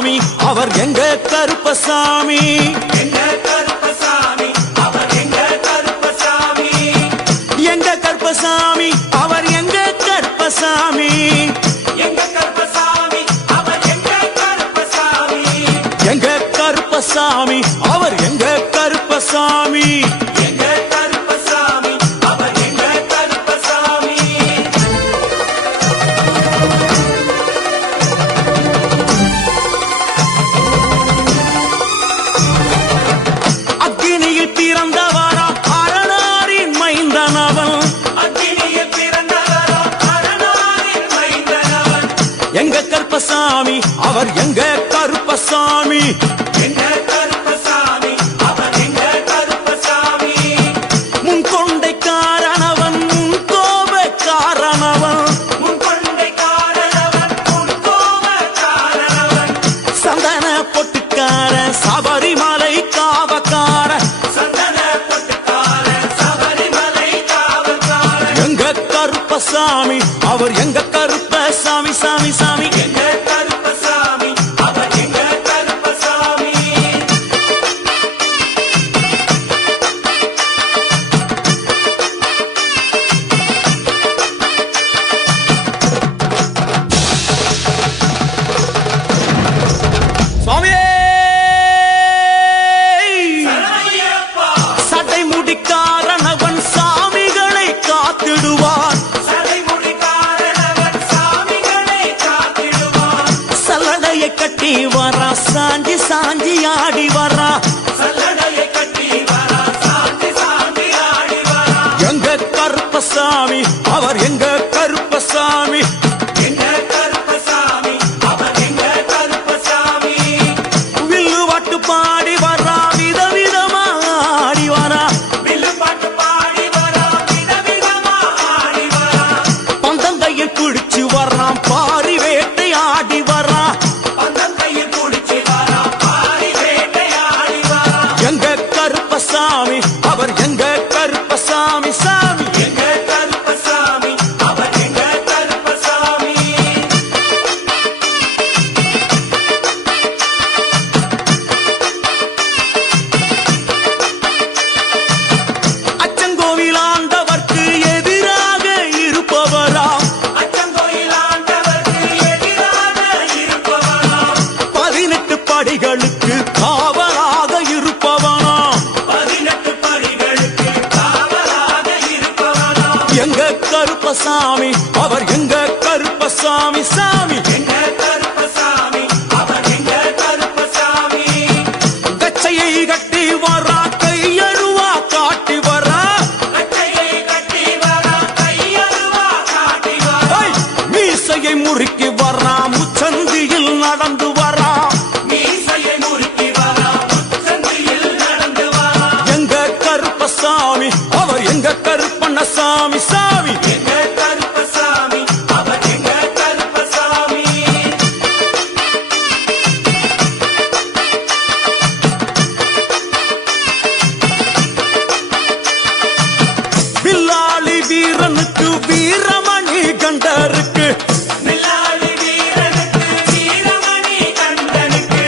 கருப்பசாமி அவர் எங்க கருப்பசாமி எங்க கருப்பசாமி அவர் எங்க கருப்பசாமி எங்க கருப்பசாமி அவர் எங்க கருப்பசாமி எங்க கருப்பசாமி அவர் எங்க கருப்பசாமி எங்க கருப்பசாமி அவர் எங்க கருப்பசாமி எங்க கருப்பசாமி அவர் எங்க கருப்பசாமி அக்கினியில் பிறந்தவரா அரணாரின் மைந்தனவன் அக்கினியில் பிறந்தவரா அரணாரின் மைந்தனவன் எங்க கருப்பசாமி அவர் எங்க கருப்பசாமி எங்க கருப்பசாமி அவர் எங்க கருப்பசாமி முன்கொண்டை காரணவன் முன்கோப காரணவன் முன்கொண்டை காரணவன் முன்கோப காரணவன் சந்தன பொட்டுக்கார சபரிமலை காவக்கார சந்தன பொட்டுக்கார சபரிமலை காவல்கார எங்க கருப்பசாமி அவர் எங்க கருப்பசாமி சாமி சாமி எங்க கருப்பசாமி அவர் எங்க கருப்பசாமி சுவாமியே சரணமையப்பா சட்டை முடிக்காரணவன் சாமிகளை காத்திடுவான் சடைமுடி காரணவன் சாமிகளை காத்திடுவான் சல்லடையை கட்டி வரா சாஞ்சி சாஞ்சி ஆடி வரா சல்லடையை கட்டி வரா சாந்தி சாந்தி ஆடி வரா எங்க கருப்பசாமி அவர் எங்க கருப்பசாமி எங்க கருப்பசாமி அவர் எங்க கருப்பசாமி வில்லு வாட்டு பாடி வரா விதவிதமா ஆடி வரா வில்லு பாட்டு பாடி வரா விதவிதமா ஆடி வரா பந்தங்கையில் குடிச்சு வர்றான் பாரி வேட்டை ஆடி வரா பந்தங்கையில் குடிச்சு வரா பாரி வேட்டையாடி வரா எங்க கருப்பசாமி அவர் எங்க கருப்பசாமி சாமி எங்க கருப்பசாமி அவர் எங்க கருப்பசாமி அச்சங்கோவில் ஆண்டவர்க்கு எதிராக இருப்பவரா அச்சங்கோயில் ஆண்டவர்க்கு எதிராக இருப்பவனாம் 18 படிகளுக்கு காவலாக இருப்பவனா 18 படிகளுக்கு காவலாக இருப்பவனாம் எங்க கருப்பசாமி அவர் எங்க கருப்பசாமி சாமி எங்க கருப்பசாமி அவர் எங்க கருப்பசாமி கச்சையை கட்டி வரா கையழுவா காட்டி வரா கட்டையை கட்டி வரா கையருவா காட்டி வரா ஐ! மீசையை முறுக்கி வரா முச்சந்தியில் நடந்து வரா மீசையை முறுக்கி வரா முச்சந்தியில் நடந்து வரா எங்க கருப்பசாமி அவர் எங்க கருப்பண்ணசாமி சாமி எங்க கருப்பசாமி அவர் எங்க கருப்பசாமி வில்லாளி வீரனுக்கு வீரமணி கண்டருக்கு மில்லாளி வீரனுக்கு வீரமணி கண்டனுக்கு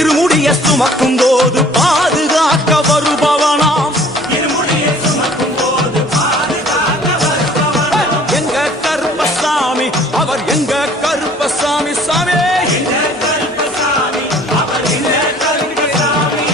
இருமுடிய சுமக்கும் போது பாதுகாக்க வருபவனாம் இருமுடியை சுமக்கும் போது பாதுகாக்க வருபவனாம் எங்க கருப்பசாமி அவர் எங்க கருப்பசாமி சாமி எங்க கருப்பசாமி அவர் எங்க கருப்பசாமி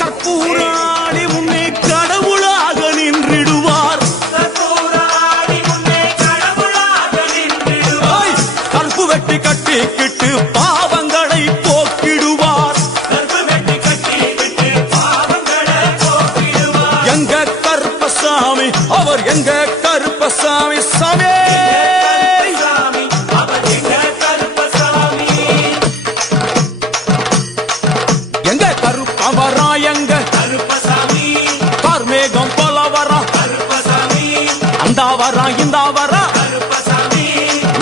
கற்பூராணி முன்னே கடவுளாக நின்றிடுவார் கற்பூராடி முன்னே கடவுளாக நின்றிடுவார் ஐ! கற்பு வெட்டி கட்டிக்கிட்டு பாவங்களை போக்கிடுவார் கற்பு வெட்டி கட்டி விட்டு பாவங்களை போக்கிடுவார் எங்க கருப்பசாமி அவர் எங்க கருப்பசாமி சாமி கருப்பசாமி அவர் எங்க கருப்பசாமி எங்க கருப்பவரா எங்க கருப்பசாமி கார்மேகம் போல வரா கருப்பசாமி அந்த வரா இந்த வரா கருப்பசாமி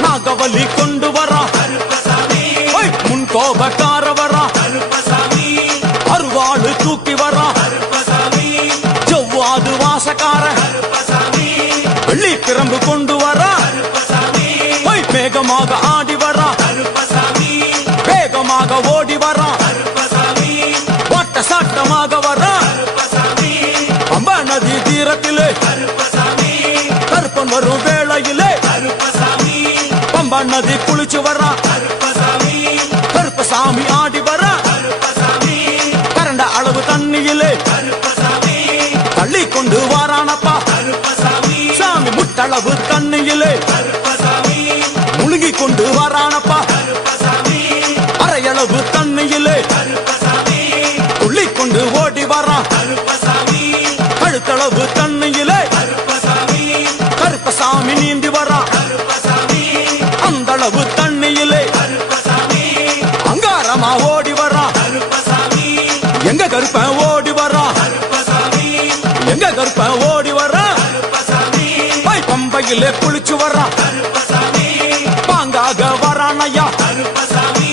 நாகவல்லி கொண்டு வரா கருப்பசாமி ஐ! முன் கோபக்கார வரா கருப்பசாமி அருவாளு தூக்கி வரா கருப்பசாமி ஜவ்வாது வாசக்கார கருப்பசாமி வெள்ளி பிரம்பு கொண்டு வரா கருப்பசாமி மேகமாக ஆடி வரா கருப்பசாமி வேகமாக நேரத்திலே கருப்பசாமி கருப்பன் வரும் வேளையிலே கருப்பசாமி பம்பா நதி குளிச்சு வர்றான் கருப்பசாமி கருப்பசாமி ஆடி வர்றான் கருப்பசாமி கரண்ட அளவு தண்ணியிலே கருப்பசாமி தள்ளி கொண்டு வாரானப்பா கருப்பசாமி சாமி முட்டளவு தண்ணியிலே கருப்பசாமி முழுகி கொண்டு வாரானப்பா கருப்பசாமி அரையளவு தண்ணியிலே கருப்பசாமி துள்ளி கொண்டு ஓடி வரான் கருப்பசாமி கழுத்தளவு தண்ணியிலே கருப்பசாமி கருப்பசாமி நீந்தி வரான் கருப்பசாமி அந்த அளவு தண்ணியிலே கருப்பசாமி அங்காரமா ஓடி வரான் கருப்பசாமி எங்க கருப்பன் ஓடி வரான் கருப்பசாமி எங்க கருப்பன் ஓடி வரான் கருப்பசாமி பம்பையிலே குளிச்சு வரான் கருப்பசாமி பாங்காக வரான் ஐயா கருப்பசாமி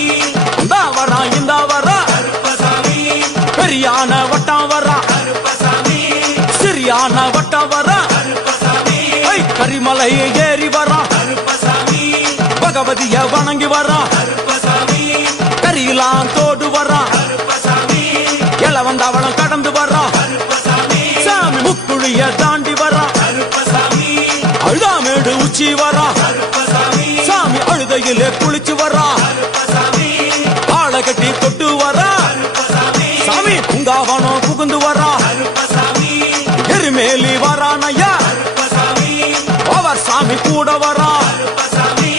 இந்த வரான் இந்த வரான் கருப்பசாமி பெரியான வட்டம் வரான் கருப்பசாமி சிறியான வட்டம் வரான் கருப்பசாமி கரிமலை ஏறி வரான் கருப்பசாமி பகவதிய வணங்கி வரான் கருப்பசாமி கரியெல்லாம் தோடு வரான் கருப்பசாமி இளவந்தவளம் கடந்து வரான் கருப்பசாமி சாமி முக்குழிய தாண்டி வரான் கருப்பசாமி அழுதாமேடு உச்சி வரான் கருப்பசாமி சாமி அழுதையிலே குளிச்சு வரான் கருப்பசாமி ஆளை கட்டி தொட்டு வரான் கருப்பசாமி சாமி பூங்காவனம் புகுந்து வரான் கருப்பசாமி எருமேலி வரான் ஐயா கருப்பசாமி அவர் சாமி கூட வரான் கருப்பசாமி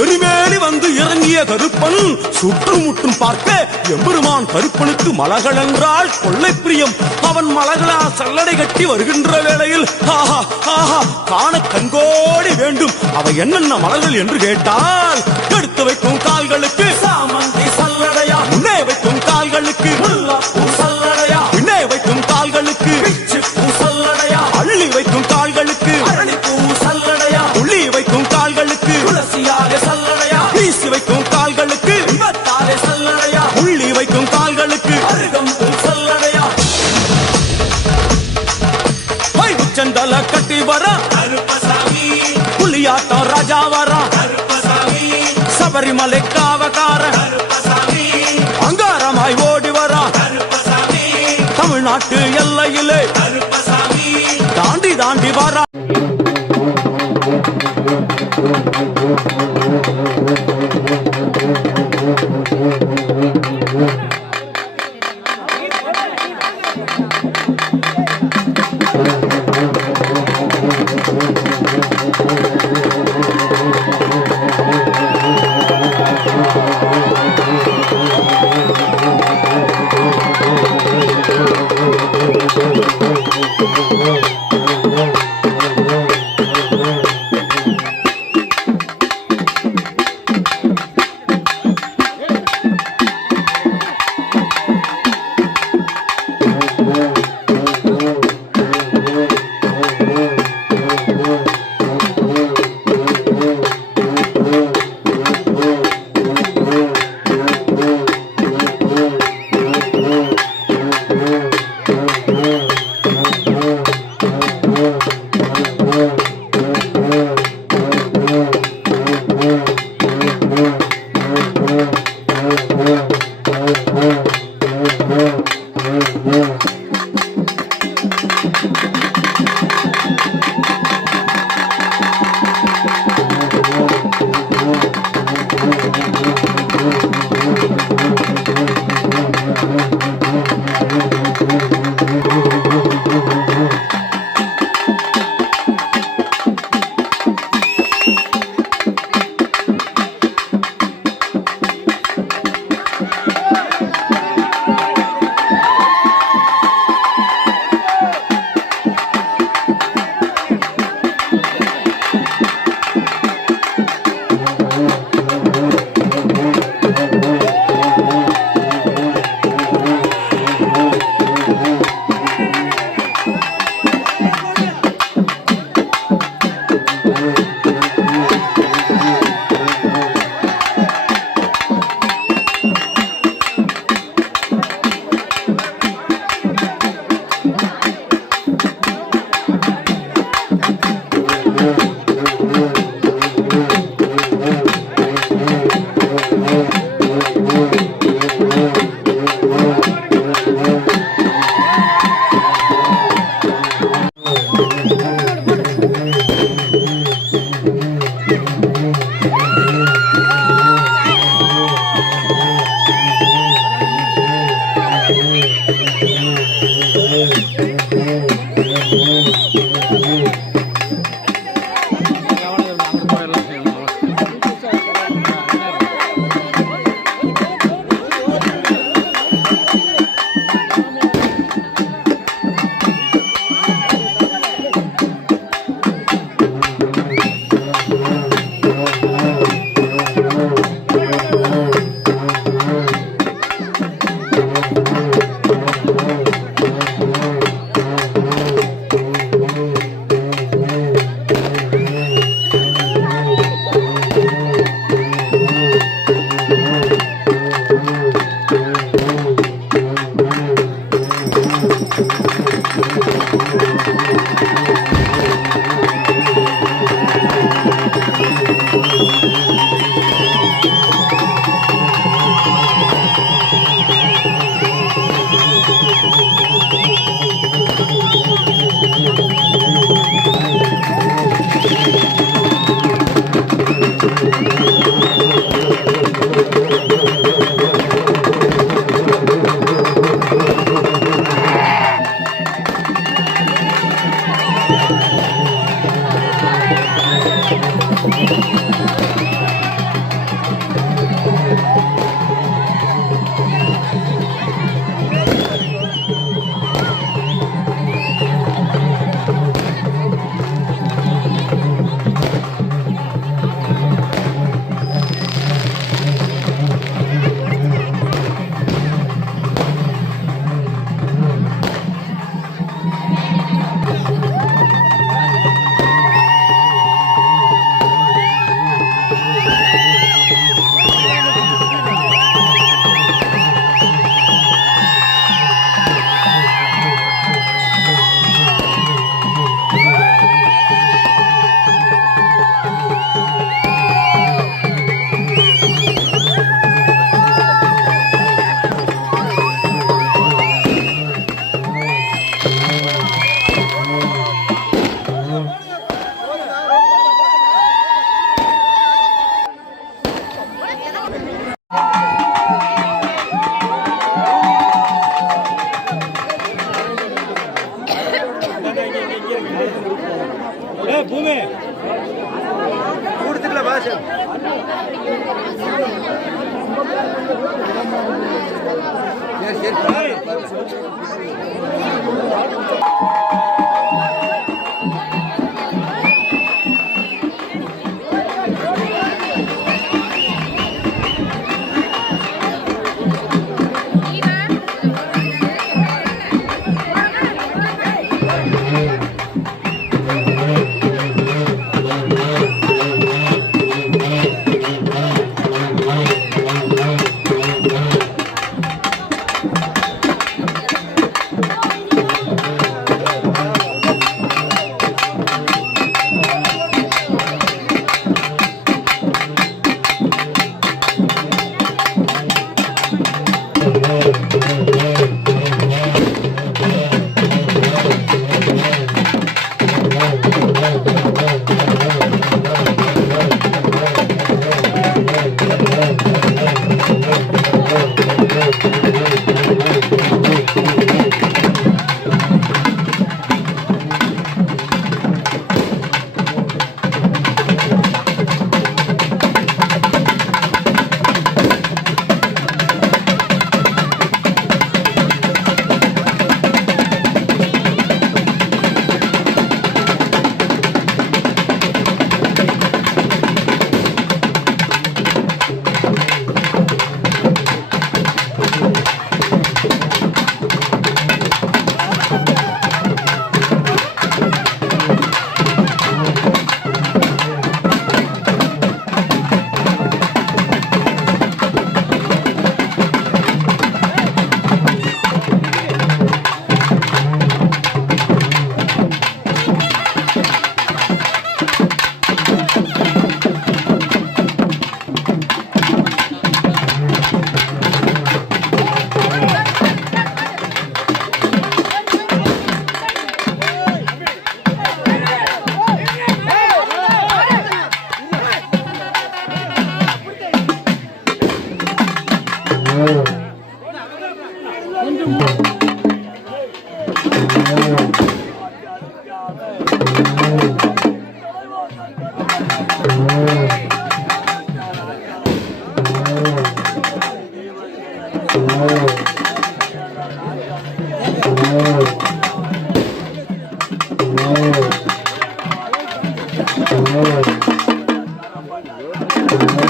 எருமேலி வந்து இறங்கிய கருப்பன் சுற்றுமுற்றும் பார்க்க எம்பெருமான் கருப்பனுக்கு மலகள் என்றால் கொள்ளை பிரியம். அவன் மலகளா சல்லடை கட்டி வருகின்ற வேளையில் ஆஹா ஆஹா காண கண்கோடி வேண்டும். அவை என்னென்ன மலர்கள் என்று கேட்டால் எடுத்து வைக்கும் கால்களுக்கு சாமந்தி சல்லடையா, முன்னே வைக்கும் கால்களுக்கு முல்லைப்பூ சல்லடையா, பின்னே வைக்கும் கால்களுக்கு பிச்சிப்பூ சல்லடையா, அள்ளி வைக்கும் கால்களுக்கு அரளிப்பூ சல்லடையா, உள்ளி வைக்கும் கால்களுக்கு துளசியாக சல்லடையா, வீசி வைக்கும் கால்களுக்கு விபத்தாலே சல்லடையா, உள்ளி வைக்கும் கால்களுக்கு அருகம்பூ சல்லடையா. செண்டல கட்டி வர கருப்பசாமி புலியாட்டம் ராஜா வர கருப்பசாமி சபரிமலை காவக்கார கருப்பசாமி அங்காரமாய் ஓடி வர கருப்பசாமி தமிழ்நாட்டு எல்லையிலே கருப்பசாமி தாண்டி தாண்டி வர பூமி கூடுத்துக்கல பாஷா Oh.